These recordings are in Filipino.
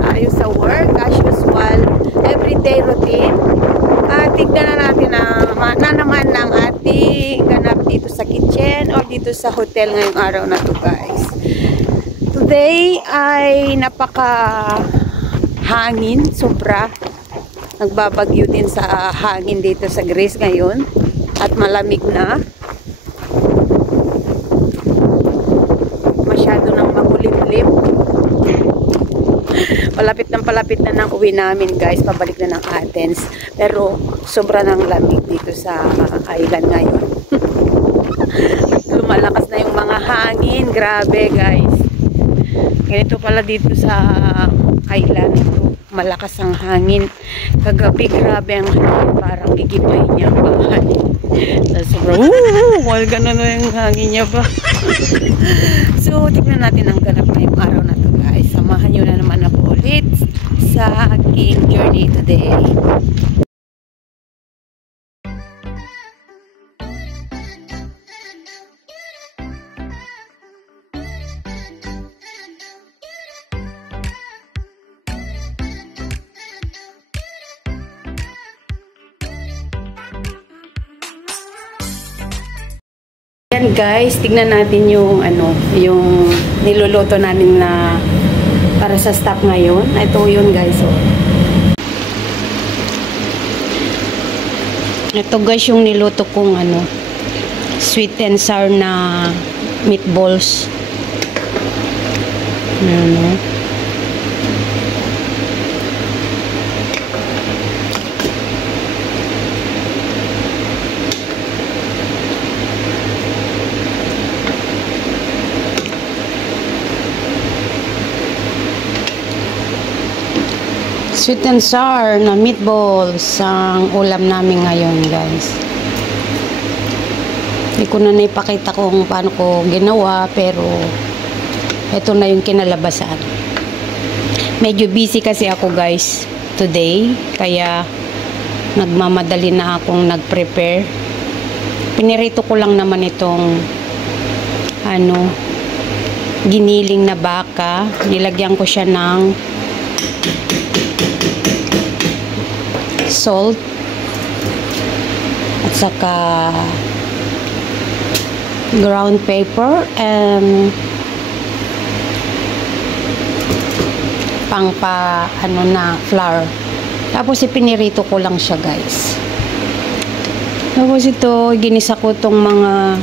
tayo sa work as usual, everyday routine. Tignan na natin na naman ng ating ganap dito sa kitchen or dito sa hotel ngayong araw na to, guys. Today ay napaka hangin, sobra. Nagbabagyo din sa hangin dito sa Greece ngayon at malamig na. Masyado nang makulimlim. Palapit na ng uwi namin, guys. Pabalik na ng Athens. Pero sobra ng lamig dito sa island ngayon. At lumalakas na yung mga hangin. Grabe, guys. Ganito pala dito sa island. Malakas ang hangin. Kagabi, grabe ang hangin. Parang gigipay niya ang bahay. Sobrang, ganun na yung hangin niya ba? So, tignan natin ang ganap ngayong araw na to, guys. Samahan nyo na naman ako ulit sa aking journey today. Yan, guys, tignan natin yung yung niluluto namin na para sa staff ngayon. Ito yun, guys. Oh. Ito, guys, yung niluto kong sweet and sour na meatballs. Sweet and sour na meatballs ang ulam namin ngayon, guys. Hindi ko na naipakita kung paano ko ginawa, pero ito na yung kinalabasan. Medyo busy kasi ako, guys, today. Kaya nagmamadali na akong nag-prepare. Pinirito ko lang naman itong giniling na baka. Nilagyan ko siya ng salt at saka ground pepper and flour. Tapos ipinirito ko lang siya, guys. Tapos ito, ginisa ko tong mga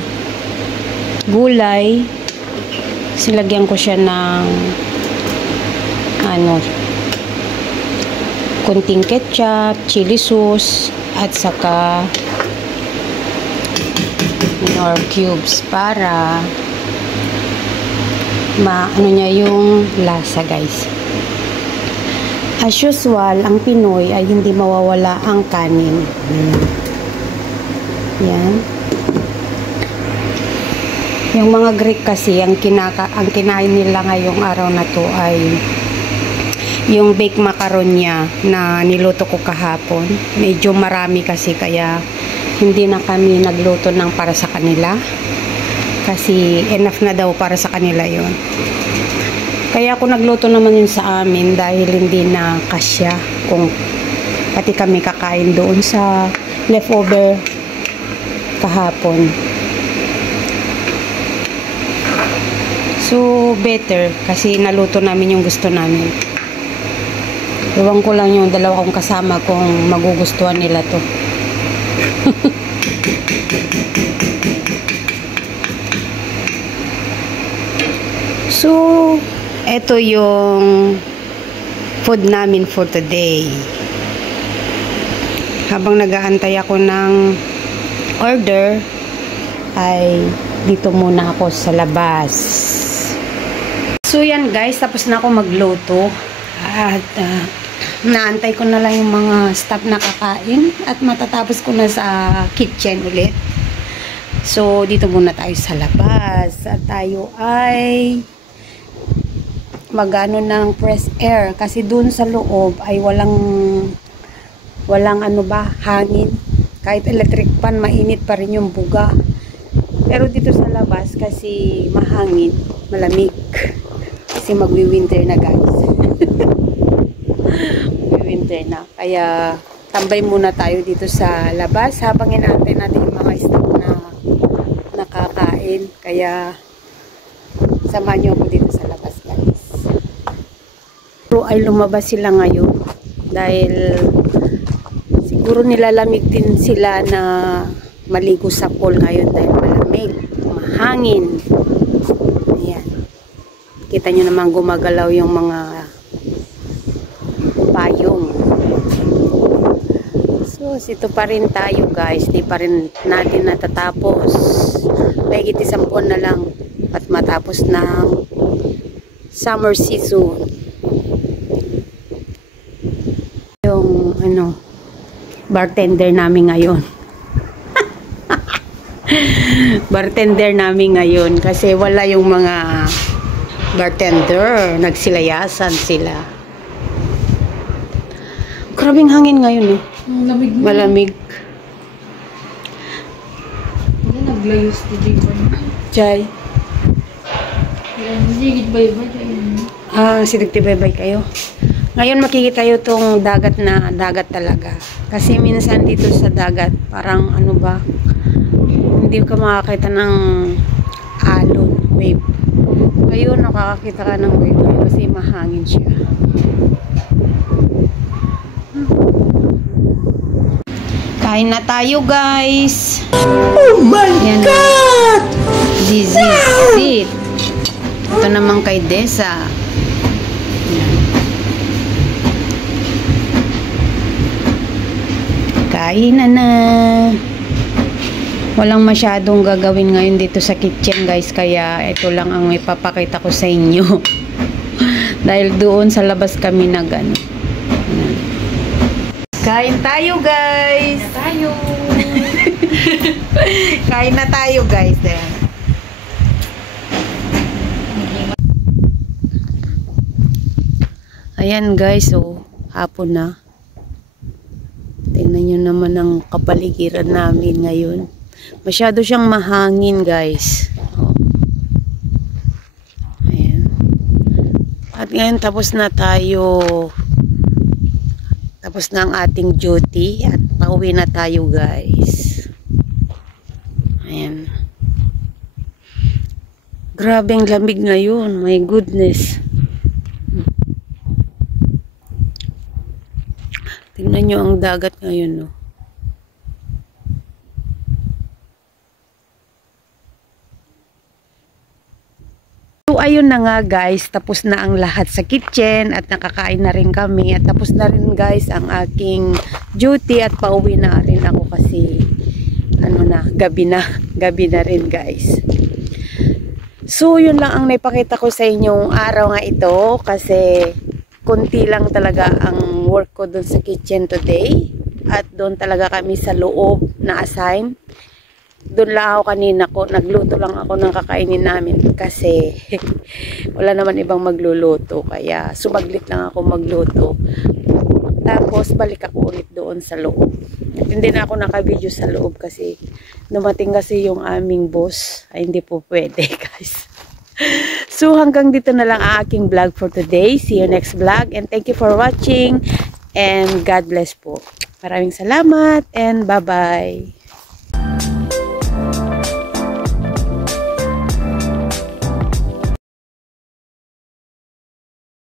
gulay. Silagyan ko siya ng kunting ketchup, chili sauce, at saka minor cubes para niya yung lasa, guys. As usual, ang Pinoy ay hindi mawawala ang kanin. Yan. Yung mga Greek kasi, ang kinain nila ngayong araw na to ay yung baked macaronia na niluto ko kahapon. Medyo marami kasi, kaya hindi na kami nagluto ng para sa kanila. Kasi enough na daw para sa kanila yon. Kaya ako nagluto naman yun sa amin dahil hindi na kasya kung pati kami kakain doon sa leftover kahapon. So, better kasi naluto namin yung gusto namin. Iwan ko lang yung dalawa kong kasama kung magugustuhan nila to. So, ito yung food namin for today. Habang nag-aantay ako ng order, ay dito muna ako sa labas. So, yan, guys, tapos na ako magluto. At naantay ko na lang yung mga staff na kakain at matatapos ko na sa kitchen ulit. So, dito muna tayo sa labas at tayo ay magano ng fresh air kasi dun sa loob ay walang hangin. Kahit electric fan, mainit pa rin yung buga. Pero dito sa labas kasi mahangin, malamig. Kasi magwi-winter na, guys. bartender na. Kaya tambay muna tayo dito sa labas habang inaantay natin yung mga staff na nakakain. Kaya samahan niyo ako dito sa labas, guys. Pero ay lumabas sila ngayon dahil siguro nilalamig din sila na maligo sa pool ngayon dahil malamig, mahangin. Ayan. Kita nyo naman gumagalaw yung mga payong. So, ito pa rin tayo, guys. Di pa rin natin natatapos. Mahigit 1 buwan na lang at matapos ng summer season. Yung bartender namin ngayon. Bartender namin ngayon kasi wala yung mga bartender, nagsilayasan sila. Grabing hangin ngayon eh. Malamig. Malamig. Hindi naglayos ti Jay. Hindi bay-bay. Sinagtibay-bay kayo. Ngayon makikita kayo tong dagat na dagat talaga. Kasi minsan dito sa dagat, parang ano ba, hindi ka makakita ng alon, wave. Ngayon nakakakita ka ng wave kasi mahangin siya. Kain na tayo, guys. Oh my God! This is it. Ito naman kay Desa. Kain na. Walang masyadong gagawin ngayon dito sa kitchen, guys, kaya ito lang ang ipapakita ko sa inyo. Dahil doon sa labas kami nag-ano. Kain tayo, guys. Tayo. Kain na tayo, guys. Ayan, guys, so hapon na. Tingnan nyo naman ang kapaligiran namin ngayon. Masyado siyang mahangin, guys. Oh. Ayan. At ngayon tapos na tayo. Tapos na ang ating duty at pauwi na tayo, guys. Ayan. Grabe ang lamig ngayon. My goodness. Tingnan nyo ang dagat ngayon, no? So, ayun na nga, guys. Tapos na ang lahat sa kitchen at nakakain na rin kami. At tapos na rin, guys, ang aking duty at pauwi na rin ako kasi gabi na. Gabi na rin, guys. So, yun lang ang naipakita ko sa inyong araw nga ito kasi konti lang talaga ang work ko doon sa kitchen today at doon talaga kami sa loob na assign. Doon lang ako kanina nagluto lang ako ng kakainin namin kasi wala naman ibang magluluto kaya sumaglit lang ako magluto. Tapos balik ako ulit doon sa loob. At hindi na ako naka-video sa loob kasi dumating kasi yung aming boss. Ay hindi po pwede, guys. So hanggang dito na lang ang aking vlog for today. See you next vlog and thank you for watching and God bless po. Maraming salamat and bye-bye.